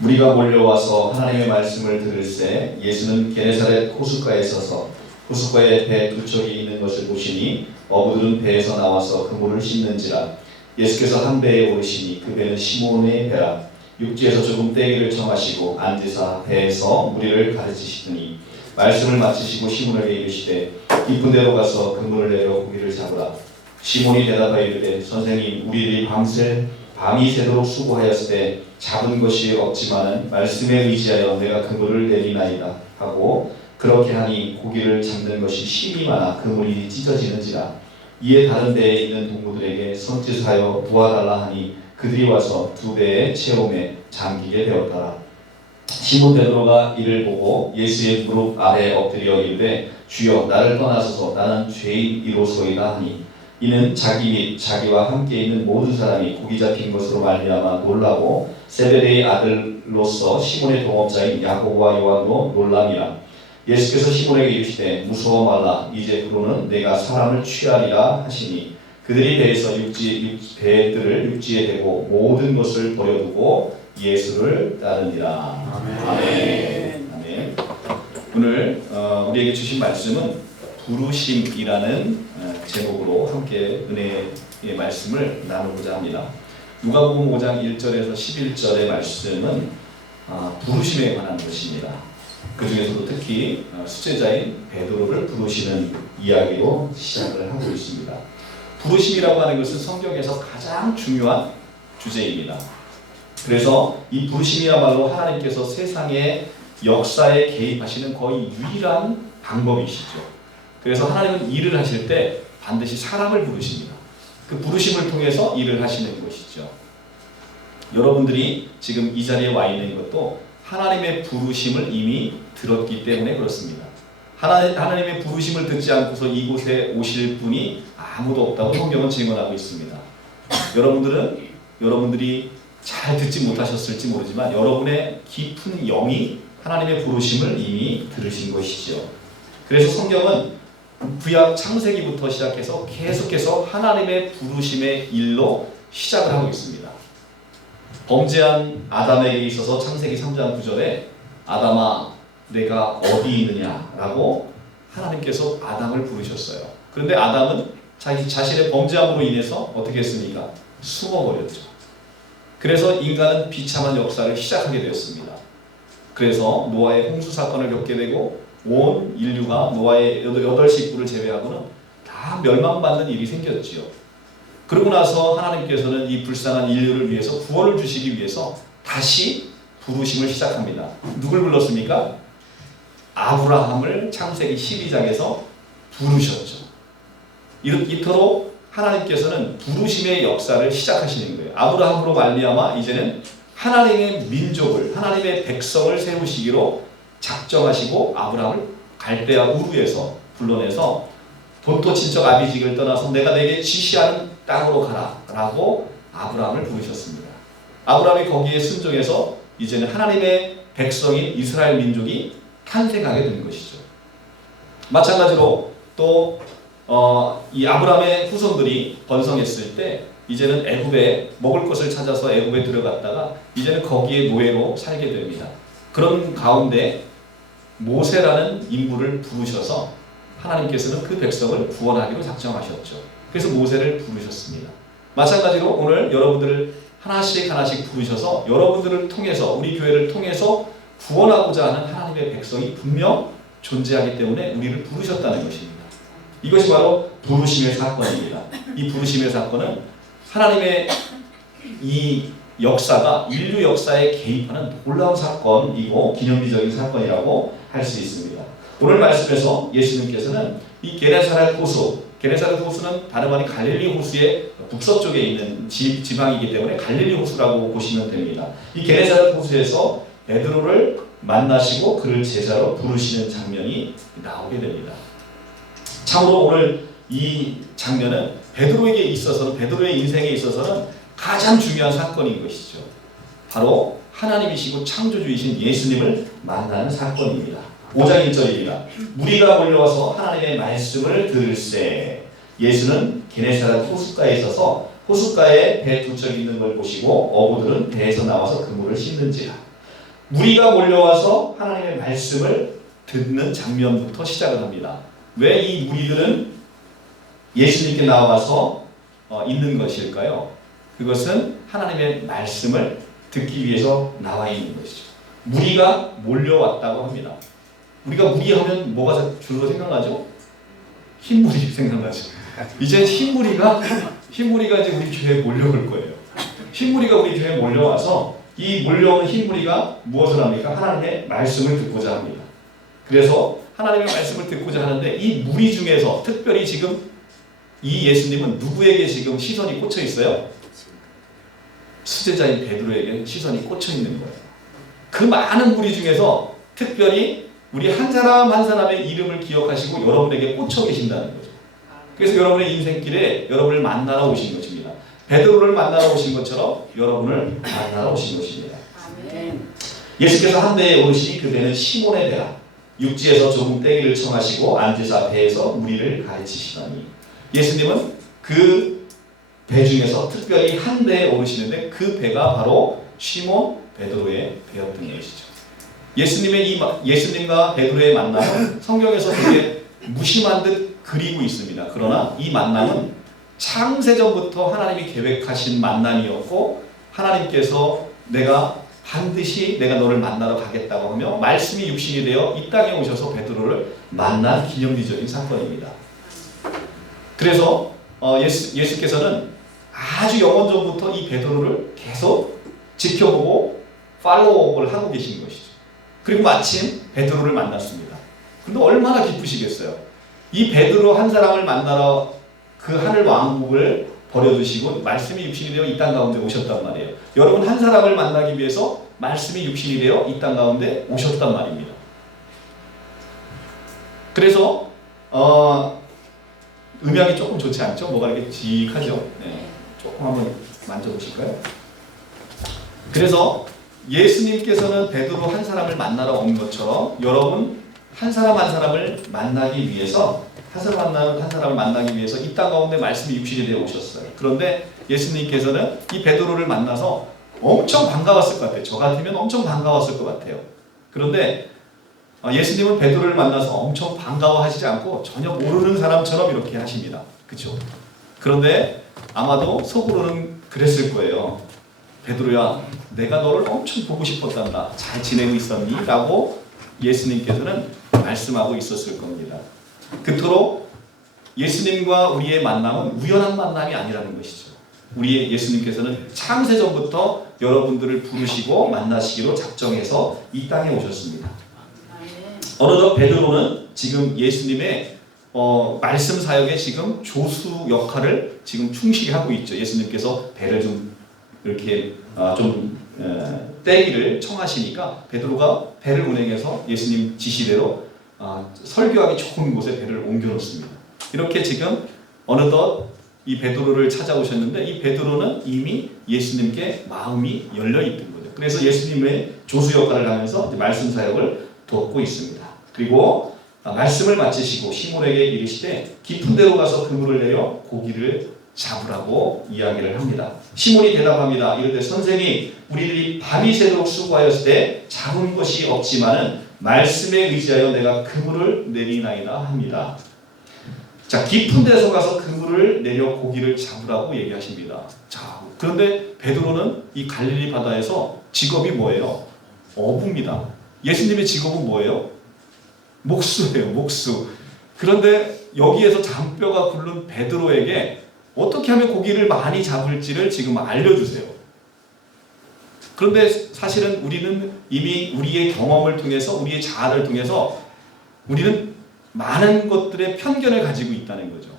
무리가 몰려와서 하나님의 말씀을 들을새 예수는 게네사렛 호숫가에 서서 호숫가에 배 두 척이 있는 것을 보시니 어부들은 배에서 나와서 그 물을 씻는지라. 예수께서 한 배에 오르시니 그 배는 시몬의 배라. 육지에서 조금 떼기를 청하시고 앉으사 배에서 무리를 가르치시더니 말씀을 마치시고 시몬에게 이르시되 깊은 데로 가서 그물을 내려 고기를 잡으라. 시몬이 대답하여 이르되 선생님, 우리들이 밤이 새도록 수고하였을 때 잡은 것이 없지만은 말씀에 의지하여 내가 그물을 내리나이다 하고 그렇게 하니 고기를 잡는 것이 심이 많아 그물이 찢어지는지라. 이에 다른 배에 있는 동무들에게 손짓하여 부어달라 하니 그들이 와서 두 배의 체험에 잠기게 되었더라. 시몬 베드로가 이를 보고 예수의 무릎 아래 엎드려 이르되 주여, 나를 떠나소서, 나는 죄인이로소이다 하니 이는 자기 및 자기와 함께 있는 모든 사람이 고기 잡힌 것으로 말미암아 놀라고 세베대의 아들로서 시몬의 동업자인 야고보와 요한도 놀람이라. 예수께서 시몬에게 이르시되 무서워 말라, 이제부로는 내가 사람을 취하리라 하시니 그들이 배들을 육지에 대고 모든 것을 버려두고 예수를 따르니라. 아멘. 아멘. 오늘 우리에게 주신 말씀은 부르심이라는 제목으로 함께 은혜의 말씀을 나누고자 합니다. 누가복음 5장 1절에서 11절의 말씀은 부르심에 관한 것입니다. 그 중에서도 특히 수제자인 베드로를 부르시는 이야기로 시작을 하고 있습니다. 부르심이라고 하는 것은 성경에서 가장 중요한 주제입니다. 그래서 이 부르심이야말로 하나님께서 세상의 역사에 개입하시는 거의 유일한 방법이시죠. 그래서 하나님은 일을 하실 때 반드시 사람을 부르십니다. 그 부르심을 통해서 일을 하시는 것이죠. 여러분들이 지금 이 자리에 와 있는 것도 하나님의 부르심을 이미 들었기 때문에 그렇습니다. 하나님의 부르심을 듣지 않고서 이곳에 오실 분이 아무도 없다고 성경은 증언하고 있습니다. 여러분들이 잘 듣지 못하셨을지 모르지만 여러분의 깊은 영이 하나님의 부르심을 이미 들으신 것이죠. 그래서 성경은 구약 창세기부터 시작해서 계속해서 하나님의 부르심의 일로 시작을 하고 있습니다. 범죄한 아담에게 있어서 창세기 3장 9절에 아담아, 내가 어디 있느냐라고 하나님께서 아담을 부르셨어요. 그런데 아담은 자기 자신의 범죄함으로 인해서 어떻게 했습니까? 숨어버렸죠. 그래서 인간은 비참한 역사를 시작하게 되었습니다. 그래서 노아의 홍수 사건을 겪게 되고 온 인류가 노아의 8식구를 제외하고는 다 멸망받는 일이 생겼지요. 그러고 나서 하나님께서는 이 불쌍한 인류를 위해서 구원을 주시기 위해서 다시 부르심을 시작합니다. 누굴 불렀습니까? 아브라함을 창세기 12장에서 부르셨죠. 이토록 하나님께서는 부르심의 역사를 시작하시는 거예요. 아브라함으로 말미암아 이제는 하나님의 민족을, 하나님의 백성을 세우시기로 작정하시고 아브라함을 갈대아 우르에서 불러내서 본토 친척 아비직을 떠나서 내가 내게 지시하는 땅으로 가라 라고 아브라함을 부르셨습니다. 아브라함이 거기에 순종해서 이제는 하나님의 백성인 이스라엘 민족이 탄생하게 된 것이죠. 마찬가지로 또 이 아브라함의 후손들이 번성했을 때 이제는 애굽에 먹을 것을 찾아서 애굽에 들어갔다가 이제는 거기에 노예로 살게 됩니다. 그런 가운데 모세라는 인물을 부르셔서 하나님께서는 그 백성을 구원하기로 작정하셨죠. 그래서 모세를 부르셨습니다. 마찬가지로 오늘 여러분들을 하나씩 부르셔서 여러분들을 통해서, 우리 교회를 통해서 구원하고자 하는 하나님의 백성이 분명 존재하기 때문에 우리를 부르셨다는 것입니다. 이것이 바로 부르심의 사건입니다. 이 부르심의 사건은 하나님의 이 역사가 인류 역사에 개입하는 놀라운 사건이고 기념비적인 사건이라고 할 수 있습니다. 오늘 말씀에서 예수님께서는 이 게네사렛 호수는 다름 아닌 갈릴리 호수의 북서쪽에 있는 지방이기 때문에 갈릴리 호수라고 보시면 됩니다. 이 게네사렛 호수에서 베드로를 만나시고 그를 제자로 부르시는 장면이 나오게 됩니다. 참으로 오늘 이 장면은 베드로의 인생에 있어서는 가장 중요한 사건인 것이죠. 바로 하나님이시고 창조주이신 예수님을 만나는 사건입니다. 5장 1절입니다. 무리가 몰려와서 하나님의 말씀을 들을새 예수는 게네사렛 호숫가에 있어서 호숫가에 배 두 척이 있는 걸 보시고 어부들은 배에서 나와서 그물을 씻는지라. 무리가 몰려와서 하나님의 말씀을 듣는 장면부터 시작을 합니다. 왜 이 무리들은 예수님께 나와서 있는 것일까요? 그것은 하나님의 말씀을 듣기 위해서 나와 있는 것이죠. 무리가 몰려왔다고 합니다. 우리가 무리하면 뭐가 주로 생각나죠? 흰무리 생각나죠. 이제 흰무리가 이제 우리 교회에 몰려올 거예요. 흰무리가 우리 교회에 몰려와서 이 몰려오는 흰무리가 무엇을 합니까? 하나님의 말씀을 듣고자 합니다. 그래서 하나님의 말씀을 듣고자 하는데 이 무리 중에서 특별히 지금 이 예수님은 누구에게 지금 시선이 꽂혀 있어요? 수제자인 베드로에게 시선이 꽂혀 있는 거예요. 그 많은 무리 중에서 특별히 우리 한 사람 한 사람의 이름을 기억하시고 여러분에게 꽂혀 계신다는 거죠. 그래서 여러분의 인생길에 여러분을 만나러 오신 것입니다. 베드로를 만나러 오신 것처럼 여러분을 만나러 오신 것입니다. 예수께서 한 배에 오르시니 그 배는 시몬의 배라. 육지에서 조금 떼기를 청하시고 앉으사 배에서 무리를 가르치시더니 예수님은 그 배 중에서 특별히 한 배에 오르시는데 그 배가 바로 시몬 베드로의 배였던 것이죠. 예수님과 베드로의 만남은 성경에서 되게 무심한 듯 그리고 있습니다. 그러나 이 만남은 창세전부터 하나님이 계획하신 만남이었고 하나님께서 반드시 내가 너를 만나러 가겠다고 하며 말씀이 육신이 되어 이 땅에 오셔서 베드로를 만난 기념비적인 사건입니다. 그래서 예수께서는 아주 영원전부터 이 베드로를 계속 지켜보고 팔로우업을 하고 계신 것이죠. 그리고 마침 베드로를 만났습니다. 그런데 얼마나 기쁘시겠어요. 이 베드로 한 사람을 만나러 그 하늘 왕국을 버려두시고 말씀이 육신이 되어 이 땅 가운데 오셨단 말이에요. 여러분 한 사람을 만나기 위해서 말씀이 육신이 되어 이 땅 가운데 오셨단 말입니다. 그래서 음향이 조금 좋지 않죠? 뭐가 이렇게 지익하죠? 네. 조금 한번 만져보실까요? 그래서 예수님께서는 베드로 한 사람을 만나러 온 것처럼 여러분 한 사람 한 사람을 만나기 위해서 한 사람을 만나기 위해서 이 땅 가운데 말씀이 육신이 되어 오셨어요. 그런데 예수님께서는 이 베드로를 만나서 엄청 반가웠을 것 같아요. 저 같으면 엄청 반가웠을 것 같아요. 그런데 예수님은 베드로를 만나서 엄청 반가워하시지 않고 전혀 모르는 사람처럼 이렇게 하십니다. 그렇죠? 그런데 아마도 속으로는 그랬을 거예요. 베드로야, 내가 너를 엄청 보고 싶었단다. 잘 지내고 있었니? 라고 예수님께서는 말씀하고 있었을 겁니다. 그토록 예수님과 우리의 만남은 우연한 만남이 아니라는 것이죠. 우리의 예수님께서는 창세전부터 여러분들을 부르시고 만나시기로 작정해서 이 땅에 오셨습니다. 어느덧 베드로는 지금 예수님의 말씀 사역에 지금 조수 역할을 지금 충실히 하고 있죠. 예수님께서 배를 좀 이렇게 떼기를 청하시니까 베드로가 배를 운행해서 예수님 지시대로 설교하기 좋은 곳에 배를 옮겨놓습니다. 이렇게 지금 어느덧 이 베드로를 찾아오셨는데 이 베드로는 이미 예수님께 마음이 열려있던 거죠. 그래서 예수님의 조수 역할을 하면서 말씀 사역을 돕고 있습니다. 그리고 말씀을 마치시고 시몬에게 이르시되 깊은 데로 가서 그물을 내려 고기를 잡으라고 이야기를 합니다. 시몬이 대답합니다. 이르되 선생님, 우리들이 밤이 새도록 수고하였을 때 잡은 것이 없지만은 말씀에 의지하여 내가 그물을 내리나이다 합니다. 자, 깊은 데서 가서 그물을 내려 고기를 잡으라고 얘기하십니다. 자, 그런데 베드로는 이 갈릴리 바다에서 직업이 뭐예요? 어부입니다. 예수님의 직업은 뭐예요? 목수예요, 목수. 그런데 여기에서 잔뼈가 굵은 베드로에게 어떻게 하면 고기를 많이 잡을지를 지금 알려주세요. 그런데 사실은 우리는 이미 우리의 경험을 통해서, 우리의 자아를 통해서 우리는 많은 것들의 편견을 가지고 있다는 거죠.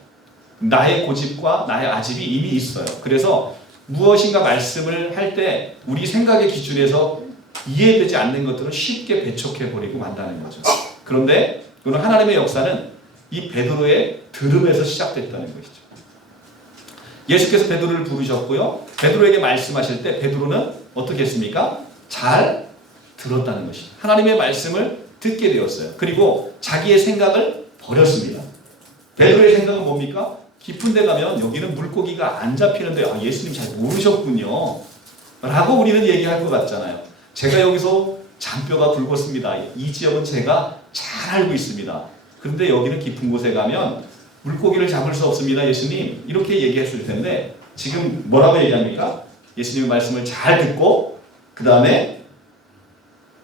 나의 고집과 나의 아집이 이미 있어요. 그래서 무엇인가 말씀을 할 때 우리 생각의 기준에서 이해되지 않는 것들은 쉽게 배척해버리고 만다는 거죠. 그런데 오늘 하나님의 역사는 이 베드로의 들음에서 시작됐다는 것이죠. 예수께서 베드로를 부르셨고요. 베드로에게 말씀하실 때 베드로는 어떻게 했습니까? 잘 들었다는 것이죠. 하나님의 말씀을 듣게 되었어요. 그리고 자기의 생각을 버렸습니다. 베드로의 생각은 뭡니까? 깊은 데 가면 여기는 물고기가 안 잡히는데 예수님 잘 모르셨군요 라고 우리는 얘기할 것 같잖아요. 제가 여기서 잔뼈가 굵었습니다. 이 지역은 제가 잘 알고 있습니다. 그런데 여기는 깊은 곳에 가면 물고기를 잡을 수 없습니다. 예수님 이렇게 얘기했을 텐데 지금 뭐라고 얘기합니까? 예수님의 말씀을 잘 듣고 그 다음에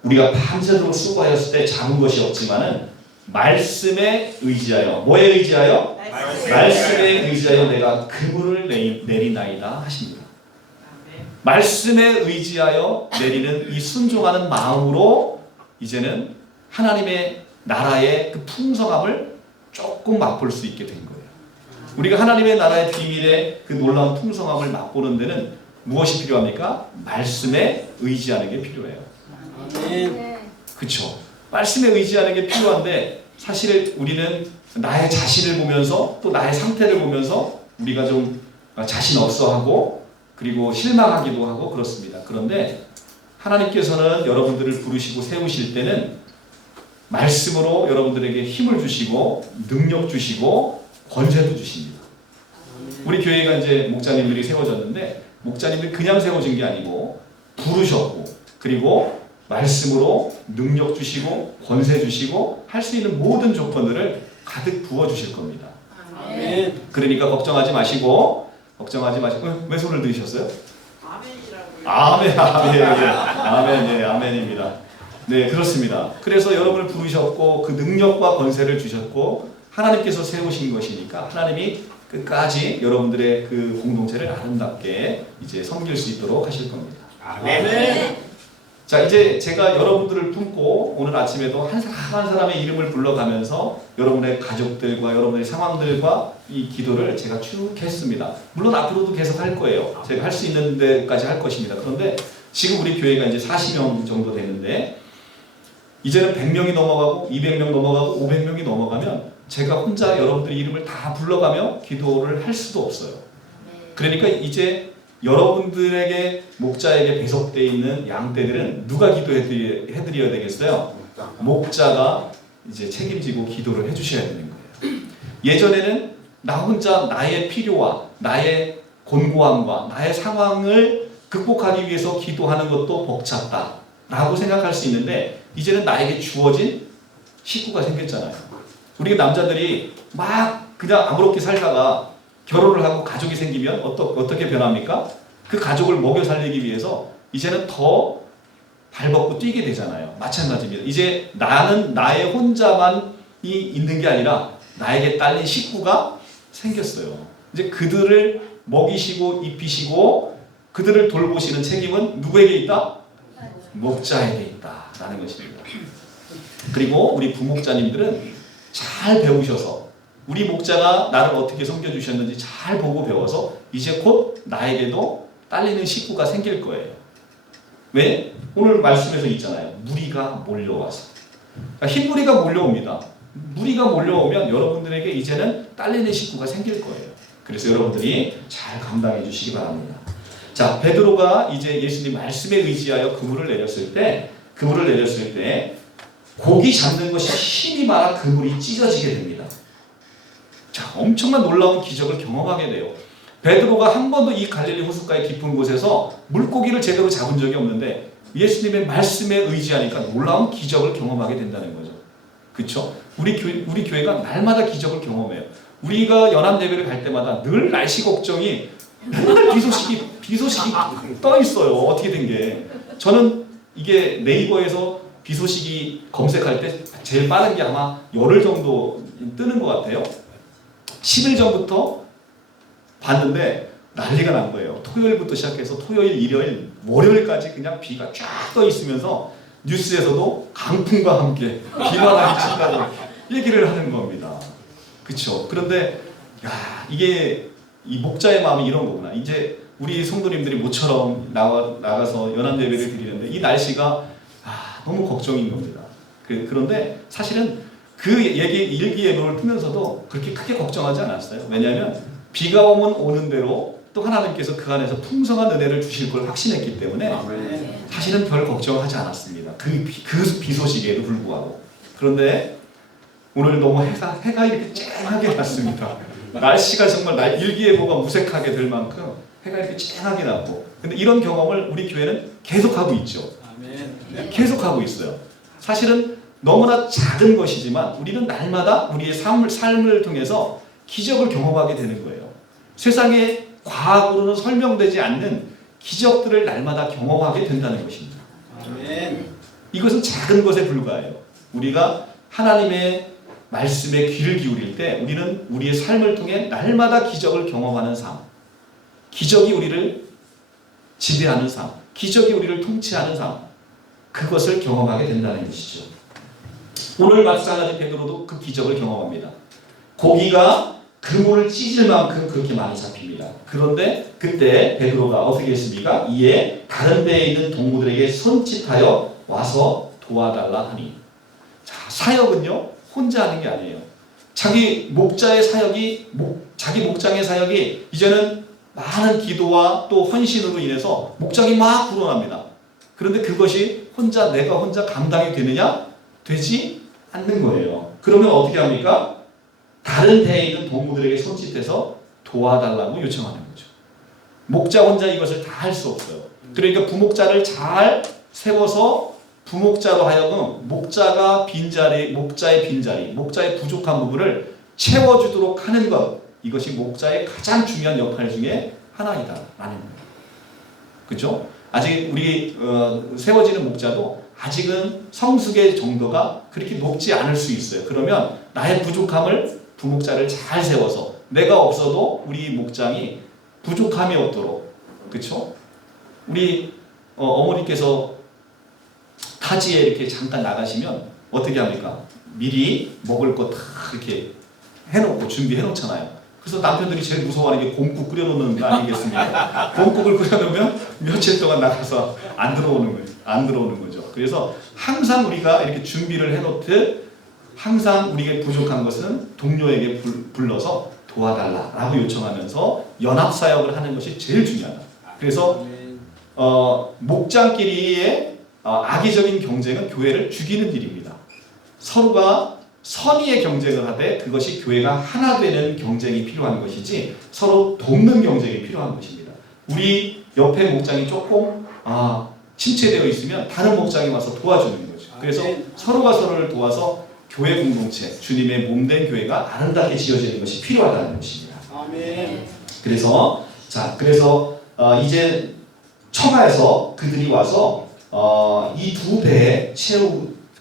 우리가 밤새도록 수고하였을 때 잡은 것이 없지만은 말씀에 의지하여 뭐에 의지하여? 말씀에 의지하여 내가 그물을 내리나이다 하십니다. 말씀에 의지하여 내리는 이 순종하는 마음으로 이제는 하나님의 나라의 그 풍성함을 조금 맛볼 수 있게 된 거예요. 우리가 하나님의 나라의 비밀의 그 놀라운 풍성함을 맛보는 데는 무엇이 필요합니까? 말씀에 의지하는 게 필요해요. 그렇죠. 말씀에 의지하는 게 필요한데 사실 우리는 나의 자신을 보면서 또 나의 상태를 보면서 우리가 좀 자신 없어하고 그리고 실망하기도 하고 그렇습니다. 그런데 하나님께서는 여러분들을 부르시고 세우실 때는 말씀으로 여러분들에게 힘을 주시고 능력 주시고 권세도 주십니다. 우리 교회가 이제 목자님들이 세워졌는데 목자님들이 그냥 세워진 게 아니고 부르셨고 그리고 말씀으로 능력 주시고 권세 주시고 할 수 있는 모든 조건들을 가득 부어주실 겁니다. 그러니까 걱정하지 마시고 왜 손을 들으셨어요? 아멘, 아멘, 아멘입니다. 네, 그렇습니다. 그래서 여러분을 부르셨고 그 능력과 권세를 주셨고 하나님께서 세우신 것이니까 하나님이 끝까지 여러분들의 그 공동체를 아름답게 이제 섬길 수 있도록 하실 겁니다. 아멘. 자, 이제 제가 여러분들을 품고 오늘 아침에도 한 사람 한 사람의 이름을 불러가면서 여러분의 가족들과 여러분의 상황들과 이 기도를 제가 쭉 했습니다. 물론 앞으로도 계속 할 거예요. 제가 할 수 있는 데까지 할 것입니다. 그런데 지금 우리 교회가 이제 40명 정도 되는데 이제는 100명이 넘어가고 200명 넘어가고 500명이 넘어가면 제가 혼자 여러분들의 이름을 다 불러가며 기도를 할 수도 없어요. 그러니까 이제 여러분들에게 목자에게 배속되어 있는 양떼들은 누가 기도해드려야 되겠어요? 목자가 이제 책임지고 기도를 해주셔야 되는 거예요. 예전에는 나 혼자 나의 필요와 나의 곤고함과 나의 상황을 극복하기 위해서 기도하는 것도 벅찼다라고 생각할 수 있는데 이제는 나에게 주어진 식구가 생겼잖아요. 우리 남자들이 막 그냥 아무렇게 살다가 결혼을 하고 가족이 생기면 어떻게 변합니까? 그 가족을 먹여 살리기 위해서 이제는 더 발벗고 뛰게 되잖아요. 마찬가지입니다. 이제 나는 나의 혼자만이 있는 게 아니라 나에게 딸린 식구가 생겼어요. 이제 그들을 먹이시고 입히시고 그들을 돌보시는 책임은 누구에게 있다? 목자에게 있다라는 것입니다. 그리고 우리 부목자님들은 잘 배우셔서 우리 목자가 나를 어떻게 섬겨주셨는지 잘 보고 배워서 이제 곧 나에게도 딸리는 식구가 생길 거예요. 왜? 오늘 말씀에서 있잖아요. 무리가 몰려와서. 그러니까 흰무리가 몰려옵니다. 무리가 몰려오면 여러분들에게 이제는 딸리는 식구가 생길 거예요. 그래서 여러분들이 잘 감당해 주시기 바랍니다. 자, 베드로가 이제 예수님 말씀에 의지하여 그물을 내렸을 때 고기 잡는 것이 힘이 많아 그물이 찢어지게 됩니다. 자, 엄청난 놀라운 기적을 경험하게 돼요. 베드로가 한 번도 이 갈릴리 호숫가의 깊은 곳에서 물고기를 제대로 잡은 적이 없는데 예수님의 말씀에 의지하니까 놀라운 기적을 경험하게 된다는 거죠. 그렇죠? 우리 교회가 날마다 기적을 경험해요. 우리가 연합 예배를 갈 때마다 늘 날씨 걱정이 맨날 비소식이 떠 있어요. 어떻게 된 게. 저는 이게 네이버에서 비소식이 검색할 때 제일 빠른 게 아마 열흘 정도 뜨는 것 같아요. 10일 전부터 봤는데 난리가 난 거예요. 토요일부터 시작해서 토요일, 일요일, 월요일까지 그냥 비가 쫙 떠 있으면서 뉴스에서도 강풍과 함께 비가 많이 친다고 얘기를 하는 겁니다. 그렇죠? 그런데 야, 이게 이 목자의 마음이 이런 거구나. 이제 우리 성도님들이 모처럼 나가서 연합 예배를 드리는데 이 날씨가 너무 걱정인 겁니다. 그런데 사실은 그 일기 예보를 풀면서도 그렇게 크게 걱정하지 않았어요. 왜냐하면 비가 오면 오는 대로 또 하나님께서 그 안에서 풍성한 은혜를 주실 걸 확신했기 때문에 사실은 별 걱정하지 않았습니다. 그 비 소식에도 불구하고. 그런데 오늘 너무 해가 이렇게 쨍하게 났습니다. 날씨가 정말 일기예보가 무색하게 될 만큼 해가 이렇게 쨍하게 났고, 근데 이런 경험을 우리 교회는 계속하고 있죠. 계속하고 있어요. 사실은 너무나 작은 것이지만 우리는 날마다 우리의 삶을 통해서 기적을 경험하게 되는 거예요. 세상에 과학으로는 설명되지 않는 기적들을 날마다 경험하게 된다는 것입니다. 이것은 작은 것에 불과해요. 우리가 하나님의 말씀에 귀를 기울일 때 우리는 우리의 삶을 통해 날마다 기적을 경험하는 삶, 기적이 우리를 지배하는 삶, 기적이 우리를 통치하는 삶, 그것을 경험하게 된다는 것이죠. 오늘 마찬가지 베드로도 그 기적을 경험합니다. 고기가 그물을 찢을 만큼 그렇게 많이 잡힙니다. 그런데 그때 베드로가 어떻게 했습니까? 이에 다른 배에 있는 동무들에게 손짓하여 와서 도와달라 하니. 자, 사역은요 혼자 하는 게 아니에요. 자기 목장의 사역이 이제는 많은 기도와 또 헌신으로 인해서 목장이 막 불어납니다. 그런데 그것이 내가 혼자 감당이 되느냐? 되지 않는 거예요. 그러면 어떻게 합니까? 다른 배에 있는 동무들에게 손짓해서 도와달라고 요청하는 거죠. 목자 혼자 이것을 다 할 수 없어요. 그러니까 부목자를 잘 세워서 부목자로 하여금 목자의 빈자리, 목자의 부족한 부분을 채워주도록 하는 것, 이것이 목자의 가장 중요한 역할 중에 하나이다라는 거예요. 그렇죠? 아직 우리 세워지는 목자도 아직은 성숙의 정도가 그렇게 높지 않을 수 있어요. 그러면 나의 부족함을 부목자를 잘 세워서 내가 없어도 우리 목장이 부족함이 없도록, 그렇죠? 우리 어머니께서 타지에 이렇게 잠깐 나가시면 어떻게 합니까? 미리 먹을 거 다 이렇게 해놓고 준비해 놓잖아요. 그래서 남편들이 제일 무서워하는 게 곰국 끓여놓는 거 아니겠습니까? 곰국을 끓여놓으면 며칠 동안 나가서 안 들어오는 거죠. 그래서 항상 우리가 이렇게 준비를 해놓듯 항상 우리에게 부족한 것은 동료에게 불러서 도와달라라고 요청하면서 연합사역을 하는 것이 제일 중요하다. 그래서 목장끼리의 악의적인 경쟁은 교회를 죽이는 일입니다. 서로가 선의의 경쟁을 하되 그것이 교회가 하나 되는 경쟁이 필요한 것이지 서로 돕는 경쟁이 필요한 것입니다. 우리 옆에 목장이 조금 침체되어 있으면 다른 목장이 와서 도와주는 거죠. 그래서 서로가 서로를 도와서 교회 공동체, 주님의 몸된 교회가 아름답게 지어지는 것이 필요하다는 것입니다. 아멘. 그래서 이제 처가에서 그들이 와서 이 두 배에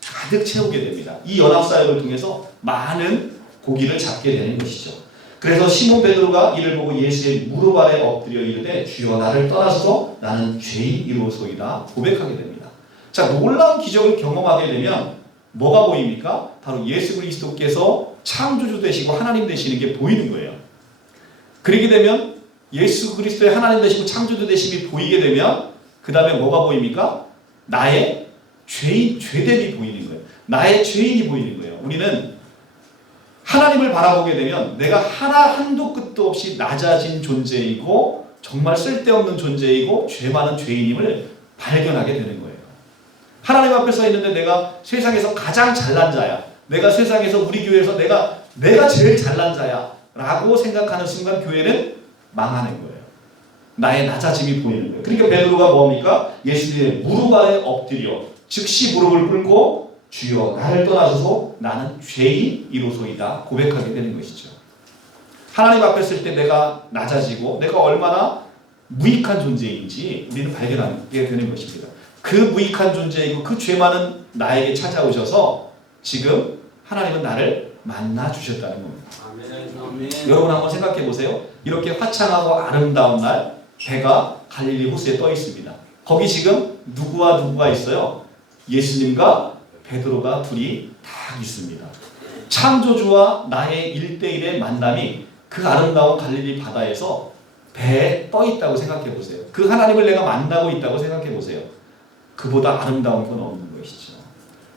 가득 채우게 됩니다. 이 연합사역을 통해서 많은 고기를 잡게 되는 것이죠. 그래서 시몬 베드로가 이를 보고 예수의 무릎 아래 엎드려 이르되 주여 나를 떠나소서 나는 죄인이로소이다 고백하게 됩니다. 자, 놀라운 기적을 경험하게 되면 뭐가 보입니까? 바로 예수 그리스도께서 창조주 되시고 하나님 되시는 게 보이는 거예요. 그렇게 되면 예수 그리스도의 하나님 되시고 창조주 되심이 보이게 되면 그 다음에 뭐가 보입니까? 나의 죄됨이 보이는 거예요. 나의 죄인이 보이는 거예요. 우리는 하나님을 바라보게 되면 내가 한도 끝도 없이 낮아진 존재이고 정말 쓸데없는 존재이고 죄 많은 죄인임을 발견하게 되는 거예요. 하나님 앞에 서 있는데 내가 세상에서 가장 잘난 자야. 내가 세상에서 우리 교회에서 내가 제일 잘난 자야 라고 생각하는 순간 교회는 망하는 거예요. 나의 낮아짐이 보이는 거예요. 그러니까 베드로가 뭡니까? 예수님의 무릎 아래 엎드려 즉시 무릎을 꿇고 주여 나를 떠나소서 나는 죄인이로소이다 고백하게 되는 것이죠. 하나님 앞에 설 때 내가 낮아지고 내가 얼마나 무익한 존재인지 우리는 발견하게 되는 것입니다. 그 무익한 존재이고 그 죄 많은 나에게 찾아오셔서 지금 하나님은 나를 만나 주셨다는 겁니다. 아멘. 여러분 한번 생각해 보세요. 이렇게 화창하고 아름다운 날 배가 갈릴리 호수에 떠 있습니다. 거기 지금 누구가 있어요? 예수님과 베드로가 둘이 딱 있습니다. 창조주와 나의 1대1의 만남이 그 아름다운 갈릴리 바다에서 배에 떠 있다고 생각해 보세요. 그 하나님을 내가 만나고 있다고 생각해 보세요. 그보다 아름다운 건 없는 것이죠.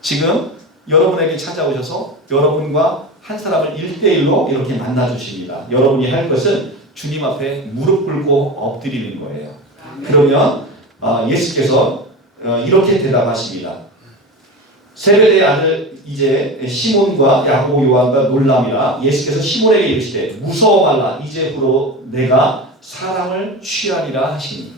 지금 여러분에게 찾아오셔서 여러분과 한 사람을 1대1로 이렇게 만나주십니다. 여러분이 할 것은 주님 앞에 무릎 꿇고 엎드리는 거예요. 그러면 예수께서 이렇게 대답하십니다. 세베대의 아들 이제 시몬과 야고보 요한과 놀람이라 예수께서 시몬에게 이르시되 무서워 말라 이제부로 내가 사람을 취하리라 하시니.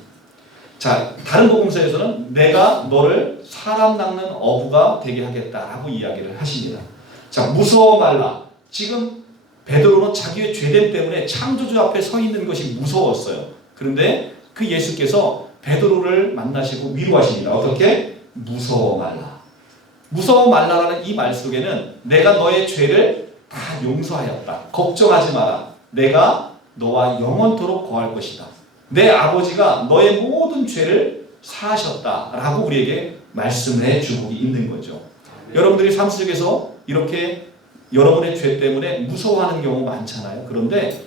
자, 다른 복음서에서는 내가 너를 사람 낚는 어부가 되게 하겠다라고 이야기를 하십니다. 자, 무서워 말라. 지금 베드로는 자기의 죄됨 때문에 창조주 앞에 서 있는 것이 무서웠어요. 그런데 그 예수께서 베드로를 만나시고 위로하십니다. 어떻게? 무서워 말라. 무서워 말라라는 이 말 속에는 내가 너의 죄를 다 용서하였다. 걱정하지 마라. 내가 너와 영원토록 거할 것이다. 내 아버지가 너의 모든 죄를 사하셨다라고 우리에게 말씀을 해주고 있는 거죠. 여러분들이 삶 속에서 이렇게 여러분의 죄 때문에 무서워하는 경우 많잖아요. 그런데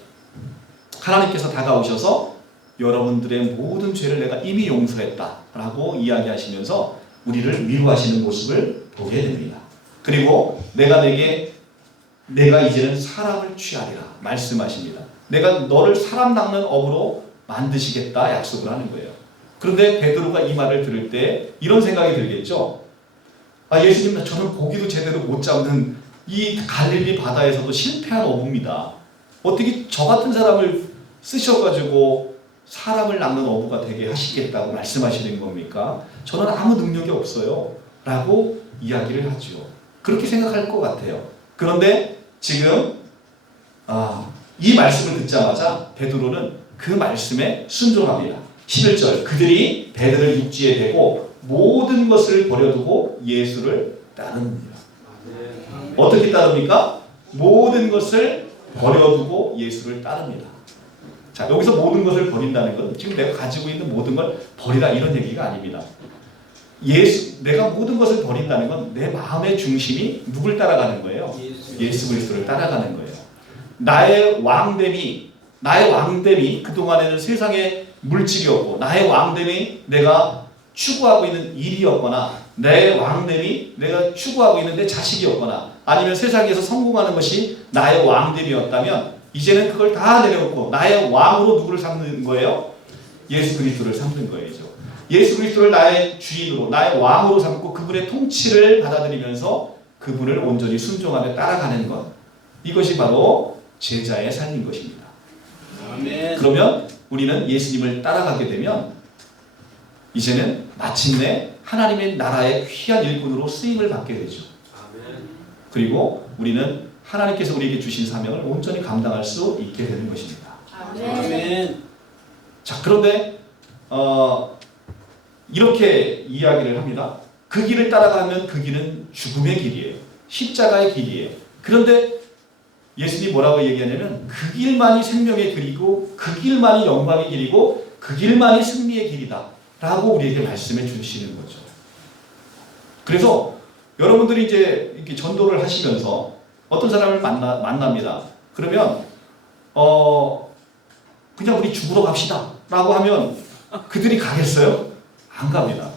하나님께서 다가오셔서 여러분들의 모든 죄를 내가 이미 용서했다라고 이야기하시면서 우리를 위로하시는 모습을 보게 됩니다. 그리고 내가 이제는 사람을 취하리라 말씀하십니다. 내가 너를 사람 낚는 업으로 만드시겠다 약속을 하는 거예요. 그런데 베드로가 이 말을 들을 때 이런 생각이 들겠죠. 아, 예수님, 저는 고기도 제대로 못 잡는 이 갈릴리 바다에서도 실패한 어부입니다. 어떻게 저 같은 사람을 쓰셔가지고 사람을 낚는 어부가 되게 하시겠다고 말씀하시는 겁니까? 저는 아무 능력이 없어요. 라고 이야기를 하죠. 그렇게 생각할 것 같아요. 그런데 지금 이 말씀을 듣자마자 베드로는 그 말씀에 순종합니다. 11절 그들이 배들을 육지에 대고 모든 것을 버려두고 예수를 따릅니다. 어떻게 따릅니까? 모든 것을 버려두고 예수를 따릅니다. 자, 여기서 모든 것을 버린다는 건 지금 내가 가지고 있는 모든 걸 버리라 이런 얘기가 아닙니다. 내가 모든 것을 버린다는 건 내 마음의 중심이 누굴 따라가는 거예요? 예수 그리스도를 따라가는 거예요. 나의 왕됨이 그동안에는 세상의 물질이었고 나의 왕됨이 내가 추구하고 있는 일이었거나 내 왕됨이 내가 추구하고 있는 내 자식이었거나 아니면 세상에서 성공하는 것이 나의 왕됨이었다면 이제는 그걸 다 내려놓고 나의 왕으로 누구를 삼는 거예요? 예수 그리스도를 삼는 거예요. 예수 그리스도를 나의 주인으로 나의 왕으로 삼고 그분의 통치를 받아들이면서 그분을 온전히 순종하며 따라가는 것, 이것이 바로 제자의 삶인 것입니다. 아멘. 그러면 우리는 예수님을 따라가게 되면 이제는 마침내 하나님의 나라의 귀한 일꾼으로 쓰임을 받게 되죠. 아멘. 그리고 우리는 하나님께서 우리에게 주신 사명을 온전히 감당할 수 있게 되는 것입니다. 아멘. 자, 그런데 이렇게 이야기를 합니다. 그 길을 따라가면 그 길은 죽음의 길이에요. 십자가의 길이에요. 그런데 예수님이 뭐라고 얘기하냐면 그 길만이 생명의 길이고 그 길만이 영광의 길이고 그 길만이 승리의 길이다 라고 우리에게 말씀해 주시는 거죠. 그래서 여러분들이 이제 이렇게 전도를 하시면서 어떤 사람을 만납니다. 그러면 그냥 우리 죽으러 갑시다 라고 하면 그들이 가겠어요? 안 갑니다.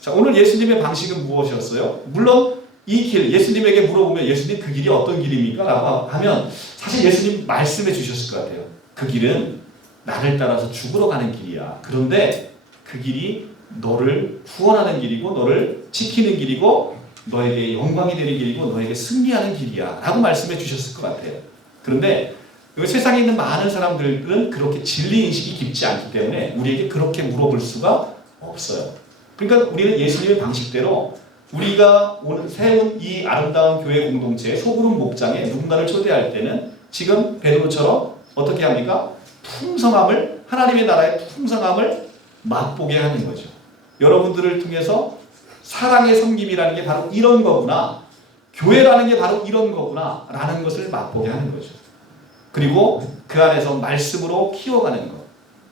자, 오늘 예수님의 방식은 무엇이었어요? 물론 이 길, 예수님에게 물어보면 예수님 그 길이 어떤 길입니까? 라고 하면 사실 예수님 말씀해 주셨을 것 같아요. 그 길은 나를 따라서 죽으러 가는 길이야. 그런데 그 길이 너를 구원하는 길이고 너를 지키는 길이고 너에게 영광이 되는 길이고 너에게 승리하는 길이야 라고 말씀해 주셨을 것 같아요. 그런데 세상에 있는 많은 사람들은 그렇게 진리 인식이 깊지 않기 때문에 우리에게 그렇게 물어볼 수가 없어요. 그러니까 우리는 예수님의 방식대로 우리가 오늘 세운 이 아름다운 교회 공동체의 소그룹 목장에 누군가를 초대할 때는 지금 베드로처럼 어떻게 합니까? 풍성함을, 하나님의 나라의 풍성함을 맛보게 하는 거죠. 여러분들을 통해서 사랑의 섬김이라는 게 바로 이런 거구나, 교회라는 게 바로 이런 거구나 라는 것을 맛보게 하는 거죠. 그리고 그 안에서 말씀으로 키워가는 것.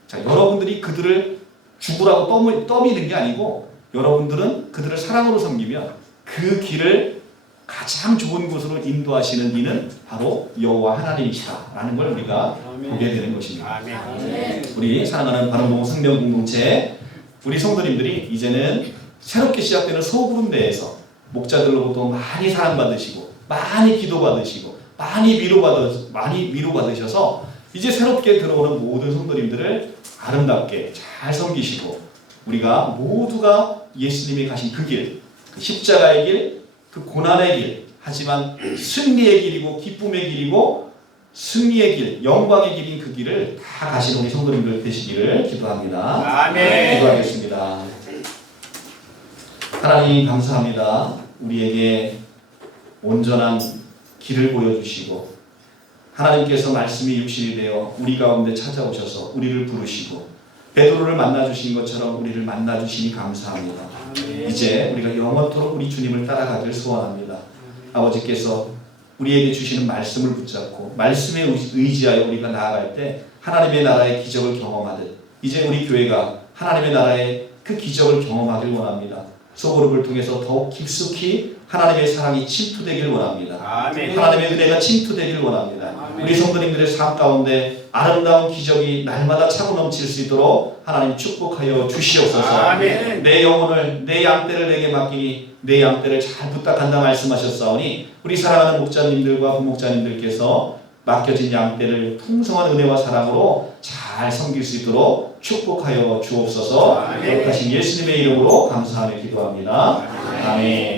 자, 여러분들이 그들을 죽으라고 떠미는 게 아니고 여러분들은 그들을 사랑으로 섬기면 그 길을 가장 좋은 곳으로 인도하시는 이는 바로 여호와 하나님이시다라는 걸 우리가 아멘. 보게 되는 것입니다. 아멘. 우리 사랑하는 바른봉 성령 공동체 우리 성도님들이 이제는 새롭게 시작되는 소그룹 내에서 목자들로부터 많이 사랑받으시고 많이 기도받으시고 많이 위로받으셔서 이제 새롭게 들어오는 모든 성도님들을 아름답게 잘 섬기시고 우리가 모두가 예수님이 가신 그 길, 그 십자가의 길, 그 고난의 길, 하지만 승리의 길이고 기쁨의 길이고 승리의 길, 영광의 길인 그 길을 다 가시는 우리 성도님들 되시기를 기도합니다. 아멘. 기도하겠습니다. 하나님 감사합니다. 우리에게 온전한 길을 보여주시고 하나님께서 말씀이 육신이 되어 우리 가운데 찾아오셔서 우리를 부르시고 베드로를 만나주신 것처럼 우리를 만나주시니 감사합니다. 이제 우리가 영원토록 우리 주님을 따라가길 소원합니다. 아버지께서 우리에게 주시는 말씀을 붙잡고 말씀에 의지하여 우리가 나아갈 때 하나님의 나라의 기적을 경험하듯 이제 우리 교회가 하나님의 나라의 그 기적을 경험하길 원합니다. 소그룹을 통해서 더욱 깊숙이 하나님의 사랑이 침투되길 원합니다. 아멘. 하나님의 은혜가 침투되길 원합니다. 아멘. 우리 성도님들의 삶 가운데 아름다운 기적이 날마다 차고 넘칠 수 있도록 하나님 축복하여 주시옵소서. 아멘. 내 영혼을 내 양떼를 내게 맡기니 내 양떼를 잘 부탁한다 말씀하셨사오니 우리 사랑하는 목자님들과 부목자님들께서 맡겨진 양떼를 풍성한 은혜와 사랑으로 잘 섬길 수 있도록 축복하여 주옵소서. 아멘. 거룩하신 예수님의 이름으로 감사하며 기도합니다. 아멘.